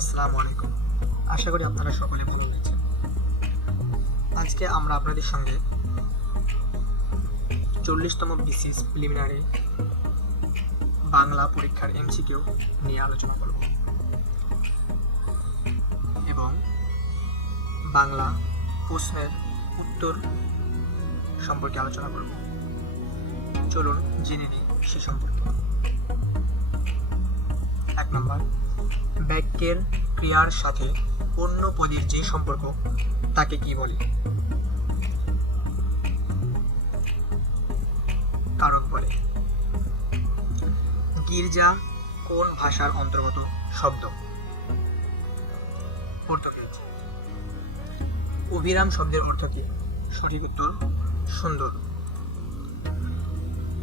আসসালামু আলাইকুম। আশা করি আপনারা সকলে ভালো রয়েছেন আজকে আমরা আপনাদের সঙ্গে চল্লিশতম বিসিএস প্রিলিমিনারি বাংলা পরীক্ষার এমসিকিউ নিয়ে আলোচনা করব। এবং বাংলা প্রশ্নের উত্তর সম্পর্কে আলোচনা করব। চলুন জেনে নিই সে সম্পর্কে। এক নম্বর বাক্যের ক্রিয়ার সাথে অন্য পদের যে সম্পর্ক, তাকে কি বলে? কারণ বলে। গির্জা কোন ভাষার অন্তর্গত শব্দ? পর্তুগিজ অভিরাম শব্দের অর্থ কি? সঠিক উত্তর, সুন্দর।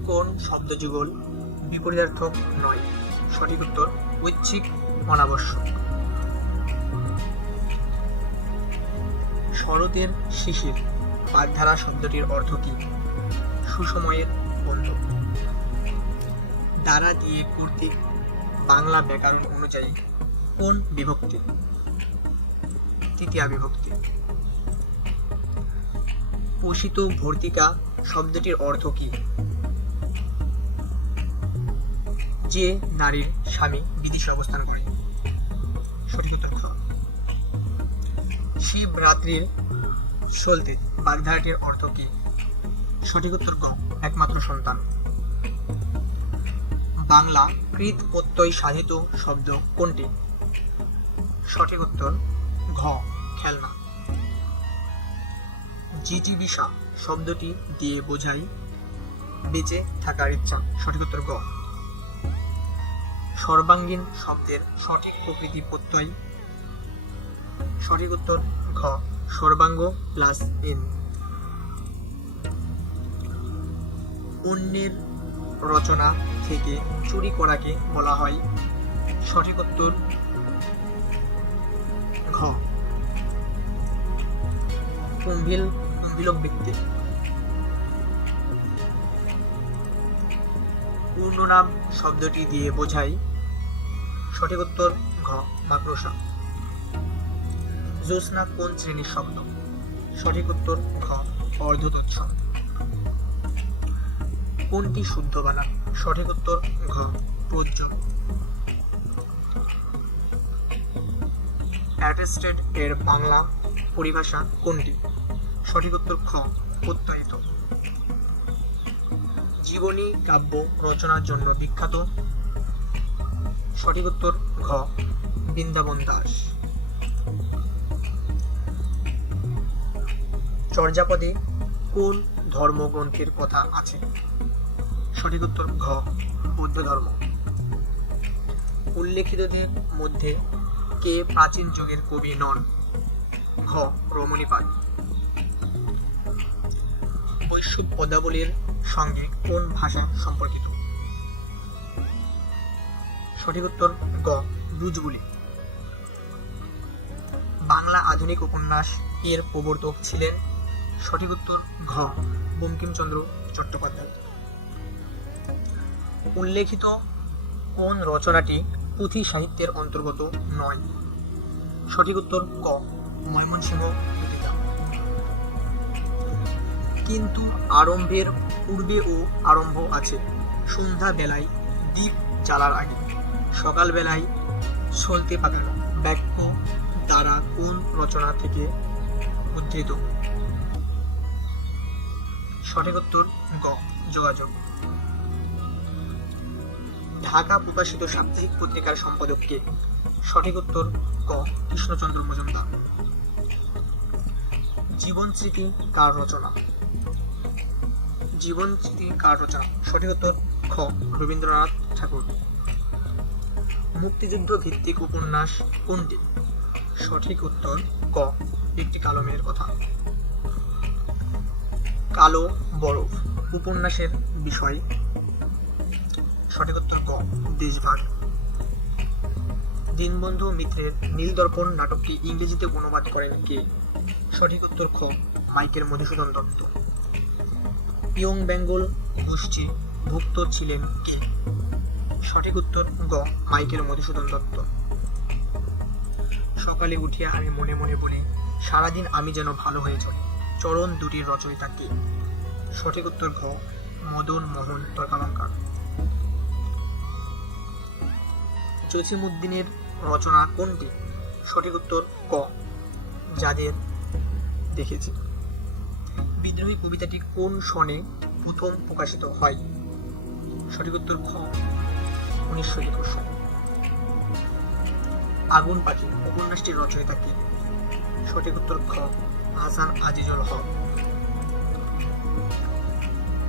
কোন শব্দ যুগল বিপরীতার্থক নয়? সঠিক উত্তর ঐচ্ছিক অনাবশ্যক। শরতের শিশির বাগধারা শব্দটির অর্থ কি? সুসময়ের বন্ধু। দ্বারা দিয়ে কর্তৃক বাংলা ব্যাকরণ অনুযায়ী কোন বিভক্তি? তৃতীয়া বিভক্তি। পোষিত ভর্তিকা শব্দটির অর্থ কি? যে নারীর স্বামী বিদেশে অবস্থান করে। সঠিক উত্তর খ। শিবরাত্রির সলতে বাগধারাটির অর্থ কি? সঠিক উত্তর ক একমাত্র সন্তান। বাংলা কৃত প্রত্যয় সাধিত শব্দ কোনটি? সঠিক উত্তর ঘ, খেলনা। জিজিবিষা শব্দটি দিয়ে বোঝাই বেঁচে থাকার ইচ্ছা। সঠিক উত্তর গ। সর্বাঙ্গীন শব্দের সঠিক প্রকৃতি প্রত্যয়। সঠিক উত্তর ঘ, সর্বাঙ্গ প্লাস ইন অন্যের রচনা থেকে চুরি করাকে বলা হয় সঠিক উত্তর ঘ। কুম্ভিল, কুম্ভিলক ব্যক্তি পূর্ণনাম শব্দটি দিয়ে বোঝায় সঠিক উত্তর ঘ, মাকড়সা। জ্যোৎস্না কোন শ্রেণির শব্দ? সঠিক উত্তর ঘ অর্ধতৎস কোনটি শুদ্ধ বানান সঠিক উত্তর ঘ প্রজ্জ অ্যাটেস্টেড এর বাংলা পরিভাষা কোনটি? সঠিক উত্তর খ, প্রত্যয়িত। জীবনী, কাব্য রচনার জন্য বিখ্যাত সঠিক উত্তর ঘ, বৃন্দাবন দাস। চর্যাপদে কোন ধর্মগ্রন্থের কথা আছে? সঠিক উত্তর ঘ, বৌদ্ধ ধর্ম। উল্লেখিতদের মধ্যে কে প্রাচীন যুগের কবি নন? ঘ রমণীপাল বৈশ্বিক পদাবলীর সঙ্গে কোন ভাষা সম্পর্কিত? সঠিক উত্তর গ বুজবুলি বাংলা আধুনিক উপন্যাস এর প্রবর্তক ছিলেন সঠিক উত্তর ঘ, বঙ্কিমচন্দ্র চট্টোপাধ্যায়। উল্লেখিত কোন রচনাটি পুঁথি সাহিত্যের অন্তর্গত নয়? সঠিক উত্তর ক, ময়মনসিংহ কিন্তু আরম্ভের পূর্বে ও আরম্ভ আছে। সন্ধ্যা বেলায় দ্বীপ জ্বালার আগে। সকাল বেলায় সলতে পাকানো বাক্য দ্বারা কোন রচনা থেকে উদ্ধৃত? সঠিক উত্তর গ, যোগাযোগ। ঢাকা প্রকাশিত সাপ্তাহিক পত্রিকার সম্পাদক কে সঠিক উত্তর ক, কৃষ্ণচন্দ্র মজুমদার। জীবন স্মৃতি কার রচনা? জীবন স্মৃতি কার রচনা? সঠিক উত্তর খ, রবীন্দ্রনাথ ঠাকুর। মুক্তিযুদ্ধ ভিত্তিক উপন্যাস কোনটি? সঠিক উত্তর ক, একটি কালো মেয়ের কথা। কালো বরফ, উপন্যাসের বিষয়। সঠিক উত্তর ক, দেশভাগ। দীনবন্ধু মিত্রের নীলদর্পণ নাটকটি ইংরেজিতে অনুবাদ করেন কে? সঠিক উত্তর খ, মাইকেল মধুসূদন দত্ত। ইয়ং বেঙ্গল গোষ্ঠী ভুক্ত ছিলেন কে? সঠিক উত্তর গ, মাইকেল মধুসূদন দত্ত। সকালে উঠিয়া আমি মনে মনে বলি, সারাদিন আমি যেন ভালো হয়ে চলি। চরণ দুটির রচয়িতা কে? সঠিক উত্তর ঘ, মদন মোহন তর্কালঙ্কার। জসিমুদ্দিনের রচনা কোনটি? সঠিক উত্তর ক যাদের দেখেছি। বিদ্রোহী কবিতাটি কোন সনে প্রথম প্রকাশিত হয়? সঠিক উত্তর খ উনিশশো একুশ। আগুন পাখি উপন্যাসটির রচয়িতা কে? সঠিক উত্তর খ, হাসান আজিজুল হক।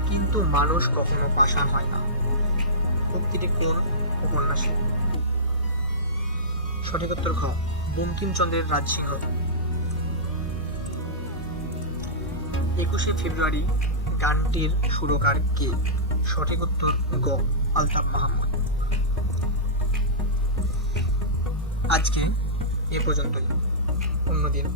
কিন্তু মানুষ কখনো পাষাণ হয় না। উক্তিটি কোন উপন্যাসে? সঠিক উত্তর খ বঙ্কিমচন্দ্রের রাজসিংহ। একুশে ফেব্রুয়ারি গানটির সুরকার কে? সঠিক উত্তর গ, আলতাফ মাহমুদ। আজকে এ পর্যন্তই। অন্যদিন।